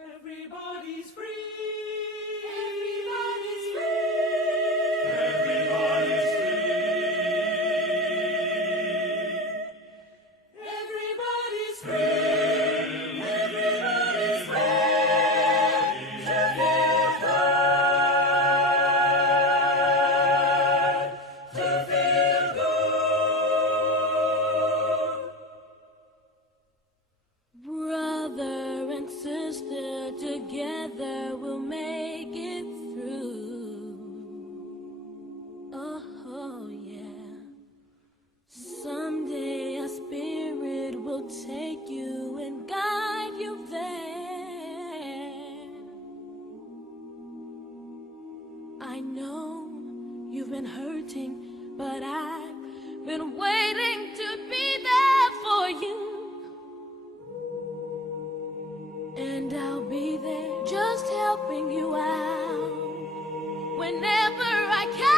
Everybody's free. Everybody's free. Everybody's free. Everybody's free. Everybody's free to feel good. To feel good. Brother and sister, together we'll make it through. Oh, yeah. Someday a spirit will take you and guide you there. I know you've been hurting, but I've been waiting to be there for you. And I'll be there just helping you out whenever I can.